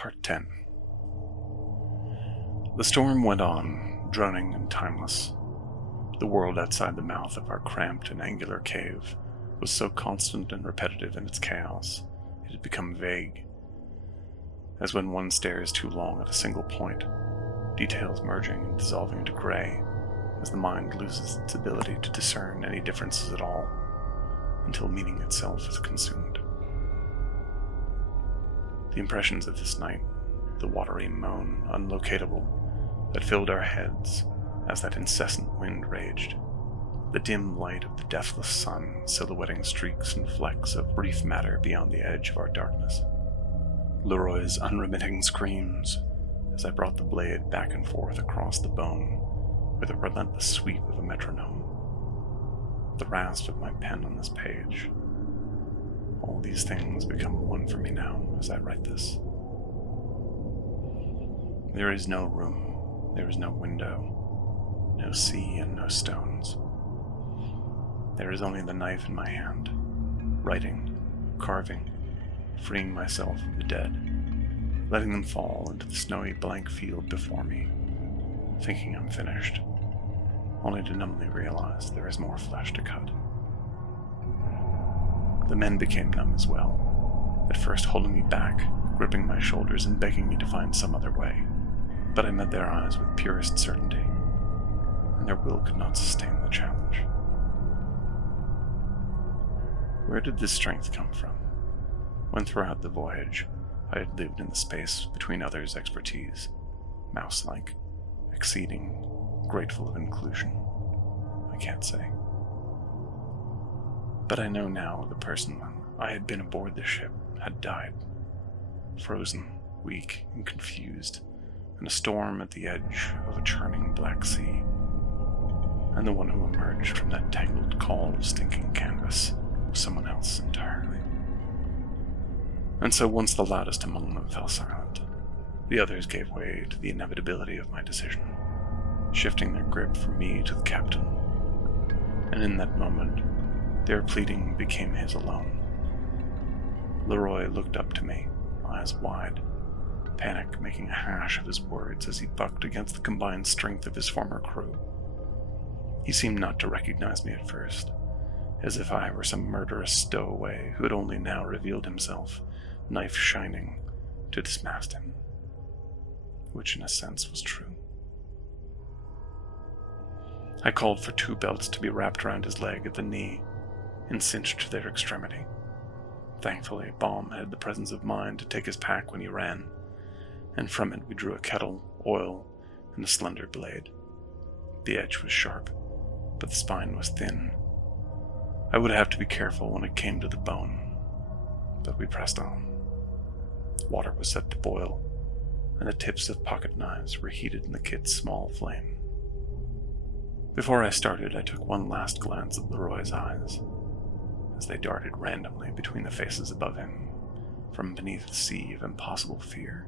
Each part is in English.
Part 10. The storm went on, droning and timeless. The world outside the mouth of our cramped and angular cave was so constant and repetitive in its chaos, it had become vague, as when one stares too long at a single point, details merging and dissolving into gray, as the mind loses its ability to discern any differences at all, until meaning itself is consumed. The impressions of this night, the watery moan, unlocatable, that filled our heads as that incessant wind raged, the dim light of the deathless sun silhouetting streaks and flecks of brief matter beyond the edge of our darkness, Leroy's unremitting screams as I brought the blade back and forth across the bone with a relentless sweep of a metronome, the rasp of my pen on this page. All these things become one for me now as I write this. There is no room, there is no window, no sea and no stones. There is only the knife in my hand, writing, carving, freeing myself of the dead, letting them fall into the snowy blank field before me, thinking I'm finished, only to numbly realize there is more flesh to cut. The men became numb as well, at first holding me back, gripping my shoulders and begging me to find some other way. But I met their eyes with purest certainty, and their will could not sustain the challenge. Where did this strength come from, when throughout the voyage I had lived in the space between others' expertise, mouse-like, exceeding, grateful of inclusion? I can't say. But I know now the person I had been aboard the ship had died, frozen, weak, and confused, in a storm at the edge of a churning black sea. And the one who emerged from that tangled caul of stinking canvas was someone else entirely. And so once the loudest among them fell silent, the others gave way to the inevitability of my decision, shifting their grip from me to the captain. And in that moment, their pleading became his alone. Leroy looked up to me, eyes wide, panic making a hash of his words as he bucked against the combined strength of his former crew. He seemed not to recognize me at first, as if I were some murderous stowaway who had only now revealed himself, knife shining, to dismast him, which in a sense was true. I called for 2 belts to be wrapped around his leg at the knee and cinched to their extremity. Thankfully, Baum had the presence of mind to take his pack when he ran, and from it we drew a kettle, oil, and a slender blade. The edge was sharp, but the spine was thin. I would have to be careful when it came to the bone, but we pressed on. Water was set to boil, and the tips of pocket knives were heated in the kit's small flame. Before I started, I took one last glance at Leroy's eyes, as they darted randomly between the faces above him, from beneath a sea of impossible fear,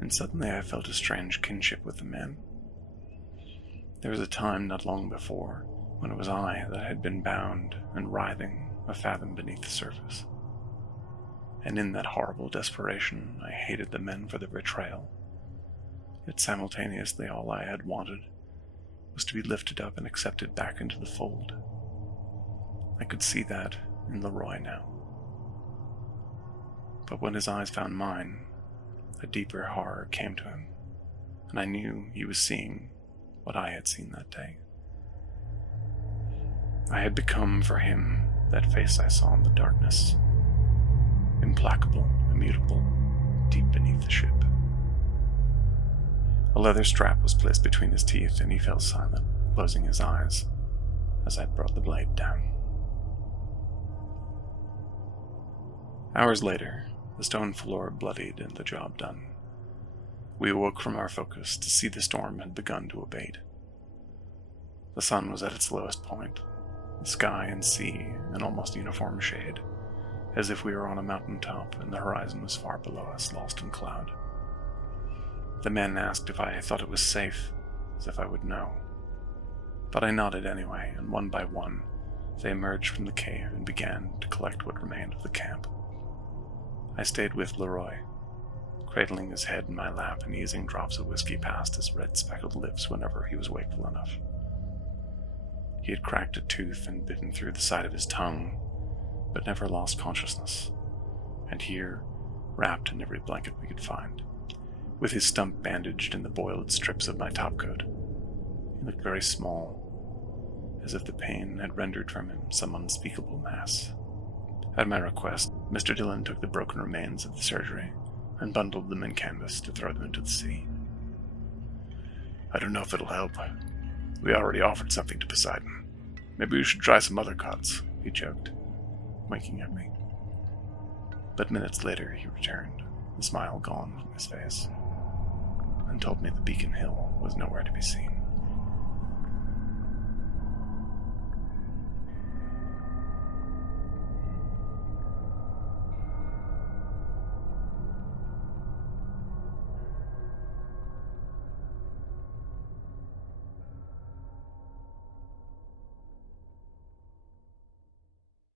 and suddenly I felt a strange kinship with the man. There was a time not long before when it was I that had been bound and writhing a fathom beneath the surface, and in that horrible desperation I hated the men for their betrayal, yet simultaneously all I had wanted was to be lifted up and accepted back into the fold. I could see that in Leroy now. But when his eyes found mine, a deeper horror came to him, and I knew he was seeing what I had seen that day. I had become for him that face I saw in the darkness, implacable, immutable, deep beneath the ship. A leather strap was placed between his teeth, and he fell silent, closing his eyes as I brought the blade down. Hours later, the stone floor bloodied and the job done. We awoke from our focus to see the storm had begun to abate. The sun was at its lowest point, the sky and sea an almost uniform shade, as if we were on a mountain top and the horizon was far below us, lost in cloud. The men asked if I thought it was safe, as if I would know. But I nodded anyway, and one by one, they emerged from the cave and began to collect what remained of the camp. I stayed with Leroy, cradling his head in my lap and easing drops of whiskey past his red speckled lips whenever he was wakeful enough. He had cracked a tooth and bitten through the side of his tongue, but never lost consciousness, and here, wrapped in every blanket we could find, with his stump bandaged in the boiled strips of my topcoat, he looked very small, as if the pain had rendered from him some unspeakable mass. At my request, Mr. Dillon took the broken remains of the surgery and bundled them in canvas to throw them into the sea. "I don't know if it'll help. We already offered something to Poseidon. Maybe we should try some other cuts," he joked, winking at me. But minutes later he returned, the smile gone from his face, and told me the beacon hill was nowhere to be seen.